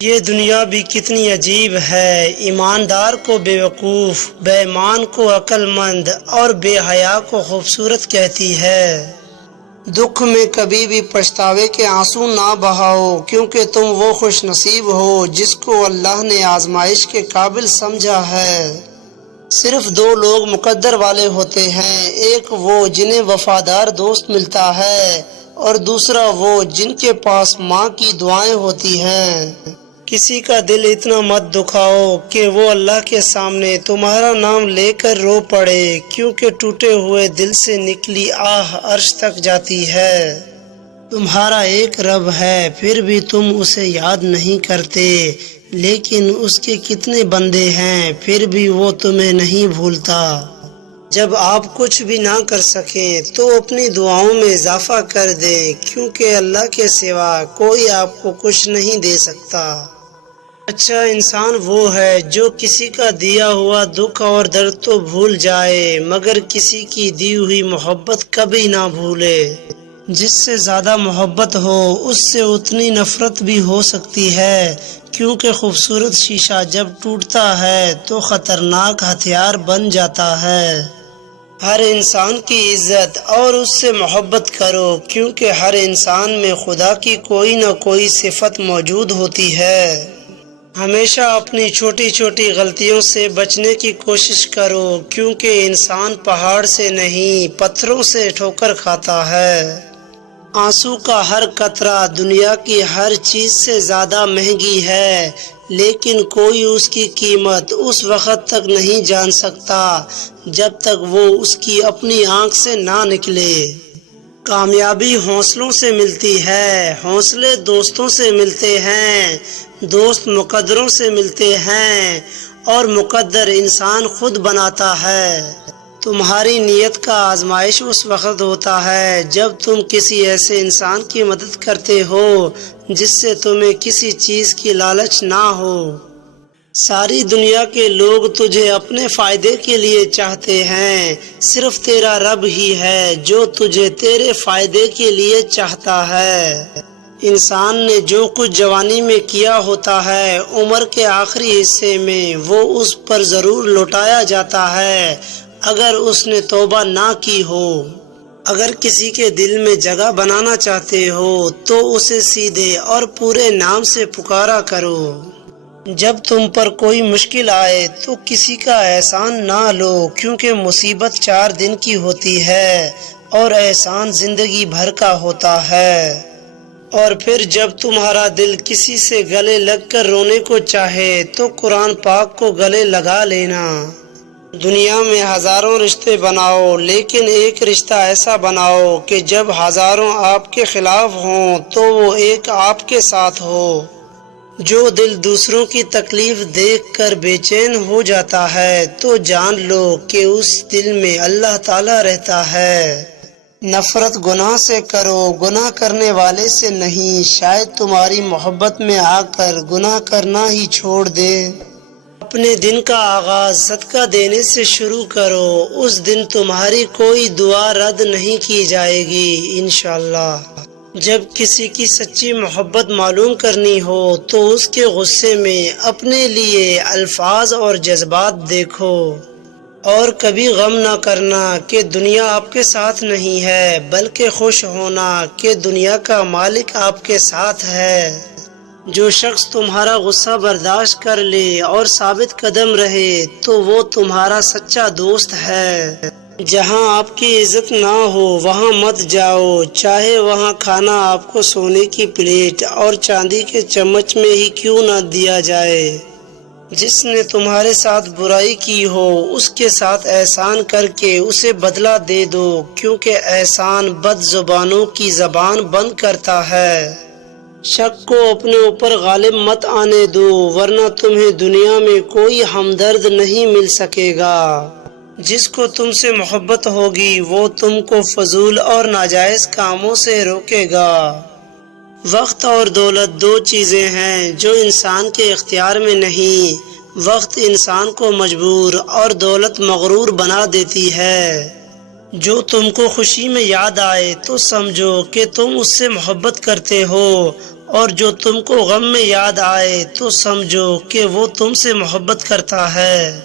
یہ دنیا بھی کتنی عجیب ہے، ایماندار کو بیوقوف، بے ایمان کو عقل مند اور بے حیا کو خوبصورت کہتی ہے۔ دکھ میں کبھی بھی پچھتاوے کے آنسو نہ بہاؤ، کیونکہ تم وہ خوش نصیب ہو جس کو اللہ نے آزمائش کے قابل سمجھا ہے۔ صرف دو لوگ مقدر والے ہوتے ہیں، ایک وہ جنہیں وفادار دوست ملتا ہے اور دوسرا وہ جن کے پاس ماں کی دعائیں ہوتی ہیں۔ کسی کا دل اتنا مت دکھاؤ کہ وہ اللہ کے سامنے تمہارا نام لے کر رو پڑے، کیونکہ ٹوٹے ہوئے دل سے نکلی آہ عرش تک جاتی ہے۔ تمہارا ایک رب ہے، پھر بھی تم اسے یاد نہیں کرتے، لیکن اس کے کتنے بندے ہیں، پھر بھی وہ تمہیں نہیں بھولتا۔ جب آپ کچھ بھی نہ کر سکیں تو اپنی دعاؤں میں اضافہ کر دیں، کیونکہ اللہ کے سوا کوئی آپ کو کچھ نہیں دے سکتا۔ اچھا انسان وہ ہے جو کسی کا دیا ہوا دکھ اور درد تو بھول جائے، مگر کسی کی دی ہوئی محبت کبھی نہ بھولے۔ جس سے زیادہ محبت ہو اس سے اتنی نفرت بھی ہو سکتی ہے، کیونکہ خوبصورت شیشہ جب ٹوٹتا ہے تو خطرناک ہتھیار بن جاتا ہے۔ ہر انسان کی عزت اور اس سے محبت کرو، کیونکہ ہر انسان میں خدا کی کوئی نہ کوئی صفت موجود ہوتی ہے۔ ہمیشہ اپنی چھوٹی چھوٹی غلطیوں سے بچنے کی کوشش کرو، کیونکہ انسان پہاڑ سے نہیں پتھروں سے ٹھوکر کھاتا ہے۔ آنسو کا ہر قطرہ دنیا کی ہر چیز سے زیادہ مہنگی ہے، لیکن کوئی اس کی قیمت اس وقت تک نہیں جان سکتا جب تک وہ اس کی اپنی آنکھ سے نہ نکلے۔ کامیابی حوصلوں سے ملتی ہے، حوصلے دوستوں سے ملتے ہیں، دوست مقدروں سے ملتے ہیں، اور مقدر انسان خود بناتا ہے۔ تمہاری نیت کا آزمائش اس وقت ہوتا ہے جب تم کسی ایسے انسان کی مدد کرتے ہو جس سے تمہیں کسی چیز کی لالچ نہ ہو۔ ساری دنیا کے لوگ تجھے اپنے فائدے کے لیے چاہتے ہیں، صرف تیرا رب ہی ہے جو تجھے تیرے فائدے کے لیے چاہتا ہے۔ انسان نے جو کچھ جوانی میں کیا ہوتا ہے، عمر کے آخری حصے میں وہ اس پر ضرور لوٹایا جاتا ہے اگر اس نے توبہ نہ کی ہو۔ اگر کسی کے دل میں جگہ بنانا چاہتے ہو تو اسے سیدھے اور پورے نام سے پکارا کرو۔ جب تم پر کوئی مشکل آئے تو کسی کا احسان نہ لو، کیونکہ مصیبت 4 دن کی ہوتی ہے اور احسان زندگی بھر کا ہوتا ہے۔ اور پھر جب تمہارا دل کسی سے گلے لگ کر رونے کو چاہے تو قرآن پاک کو گلے لگا لینا۔ دنیا میں ہزاروں رشتے بناؤ، لیکن ایک رشتہ ایسا بناؤ کہ جب ہزاروں آپ کے خلاف ہوں تو وہ ایک آپ کے ساتھ ہو۔ جو دل دوسروں کی تکلیف دیکھ کر بے چین ہو جاتا ہے تو جان لو کہ اس دل میں اللہ تعالیٰ رہتا ہے۔ نفرت گناہ سے کرو، گناہ کرنے والے سے نہیں، شاید تمہاری محبت میں آ کر گناہ کرنا ہی چھوڑ دے۔ اپنے دن کا آغاز صدقہ دینے سے شروع کرو، اس دن تمہاری کوئی دعا رد نہیں کی جائے گی انشاءاللہ۔ جب کسی کی سچی محبت معلوم کرنی ہو تو اس کے غصے میں اپنے لیے الفاظ اور جذبات دیکھو، اور کبھی غم نہ کرنا کہ دنیا آپ کے ساتھ نہیں ہے، بلکہ خوش ہونا کہ دنیا کا مالک آپ کے ساتھ ہے۔ جو شخص تمہارا غصہ برداشت کر لے اور ثابت قدم رہے تو وہ تمہارا سچا دوست ہے۔ جہاں آپ کی عزت نہ ہو وہاں مت جاؤ، چاہے وہاں کھانا آپ کو سونے کی پلیٹ اور چاندی کے چمچ میں ہی کیوں نہ دیا جائے۔ جس نے تمہارے ساتھ برائی کی ہو اس کے ساتھ احسان کر کے اسے بدلہ دے دو، کیونکہ احسان بد زبانوں کی زبان بند کرتا ہے۔ شک کو اپنے اوپر غالب مت آنے دو، ورنہ تمہیں دنیا میں کوئی ہمدرد نہیں مل سکے گا۔ جس کو تم سے محبت ہوگی وہ تم کو فضول اور ناجائز کاموں سے روکے گا۔ وقت اور دولت 2 چیزیں ہیں جو انسان کے اختیار میں نہیں۔ وقت انسان کو مجبور اور دولت مغرور بنا دیتی ہے۔ جو تم کو خوشی میں یاد آئے تو سمجھو کہ تم اس سے محبت کرتے ہو، اور جو تم کو غم میں یاد آئے تو سمجھو کہ وہ تم سے محبت کرتا ہے۔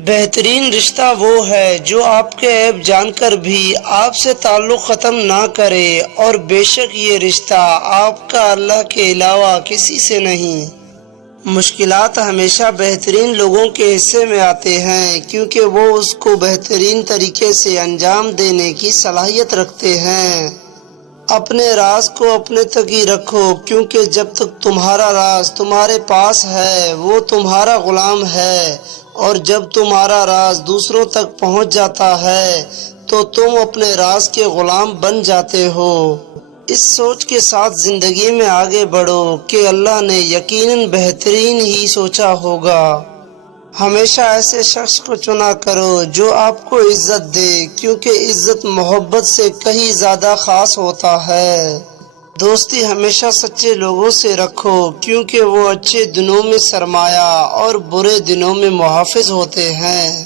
بہترین رشتہ وہ ہے جو آپ کے عیب جان کر بھی آپ سے تعلق ختم نہ کرے، اور بے شک یہ رشتہ آپ کا اللہ کے علاوہ کسی سے نہیں۔ مشکلات ہمیشہ بہترین لوگوں کے حصے میں آتے ہیں، کیونکہ وہ اس کو بہترین طریقے سے انجام دینے کی صلاحیت رکھتے ہیں۔ اپنے راز کو اپنے تک ہی رکھو، کیونکہ جب تک تمہارا راز تمہارے پاس ہے وہ تمہارا غلام ہے، اور جب تمہارا راز دوسروں تک پہنچ جاتا ہے تو تم اپنے راز کے غلام بن جاتے ہو۔ اس سوچ کے ساتھ زندگی میں آگے بڑھو کہ اللہ نے یقیناً بہترین ہی سوچا ہوگا۔ ہمیشہ ایسے شخص کو چنا کرو جو آپ کو عزت دے، کیونکہ عزت محبت سے کہیں زیادہ خاص ہوتا ہے۔ دوستی ہمیشہ سچے لوگوں سے رکھو، کیونکہ وہ اچھے دنوں میں سرمایہ اور برے دنوں میں محافظ ہوتے ہیں۔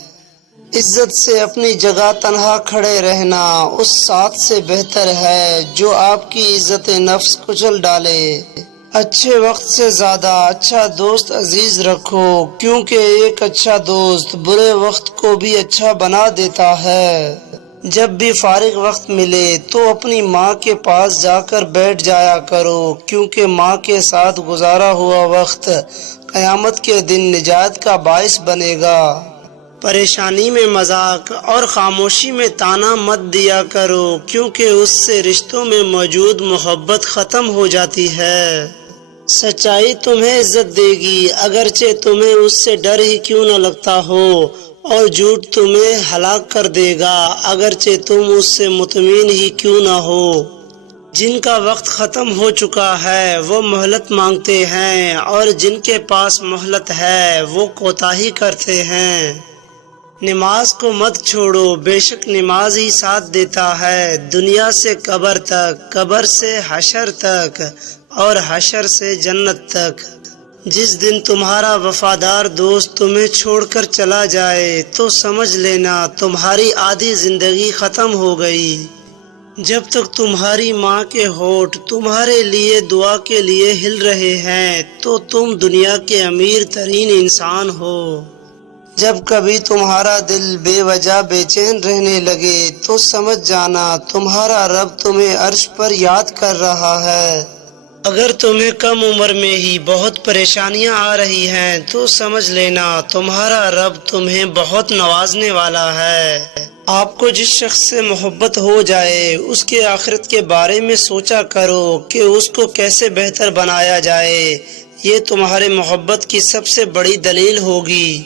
عزت سے اپنی جگہ تنہا کھڑے رہنا اس ساتھ سے بہتر ہے جو آپ کی عزت نفس کچل ڈالے۔ اچھے وقت سے زیادہ اچھا دوست عزیز رکھو، کیونکہ ایک اچھا دوست برے وقت کو بھی اچھا بنا دیتا ہے۔ جب بھی فارغ وقت ملے تو اپنی ماں کے پاس جا کر بیٹھ جایا کرو، کیونکہ ماں کے ساتھ گزارا ہوا وقت قیامت کے دن نجات کا باعث بنے گا۔ پریشانی میں مذاق اور خاموشی میں طعنہ مت دیا کرو، کیونکہ اس سے رشتوں میں موجود محبت ختم ہو جاتی ہے۔ سچائی تمہیں عزت دے گی اگرچہ تمہیں اس سے ڈر ہی کیوں نہ لگتا ہو، اور جھوٹ تمہیں ہلاک کر دے گا اگرچہ تم اس سے مطمئن ہی کیوں نہ ہو۔ جن کا وقت ختم ہو چکا ہے وہ مہلت مانگتے ہیں، اور جن کے پاس مہلت ہے وہ کوتاہی کرتے ہیں۔ نماز کو مت چھوڑو، بے شک نماز ہی ساتھ دیتا ہے، دنیا سے قبر تک، قبر سے حشر تک، اور حشر سے جنت تک۔ جس دن تمہارا وفادار دوست تمہیں چھوڑ کر چلا جائے تو سمجھ لینا تمہاری آدھی زندگی ختم ہو گئی۔ جب تک تمہاری ماں کے ہونٹ تمہارے لیے دعا کے لیے ہل رہے ہیں تو تم دنیا کے امیر ترین انسان ہو۔ جب کبھی تمہارا دل بے وجہ بے چین رہنے لگے تو سمجھ جانا تمہارا رب تمہیں عرش پر یاد کر رہا ہے۔ اگر تمہیں کم عمر میں ہی بہت پریشانیاں آ رہی ہیں تو سمجھ لینا تمہارا رب تمہیں بہت نوازنے والا ہے۔ آپ کو جس شخص سے محبت ہو جائے اس کے آخرت کے بارے میں سوچا کرو کہ اس کو کیسے بہتر بنایا جائے، یہ تمہارے محبت کی سب سے بڑی دلیل ہوگی۔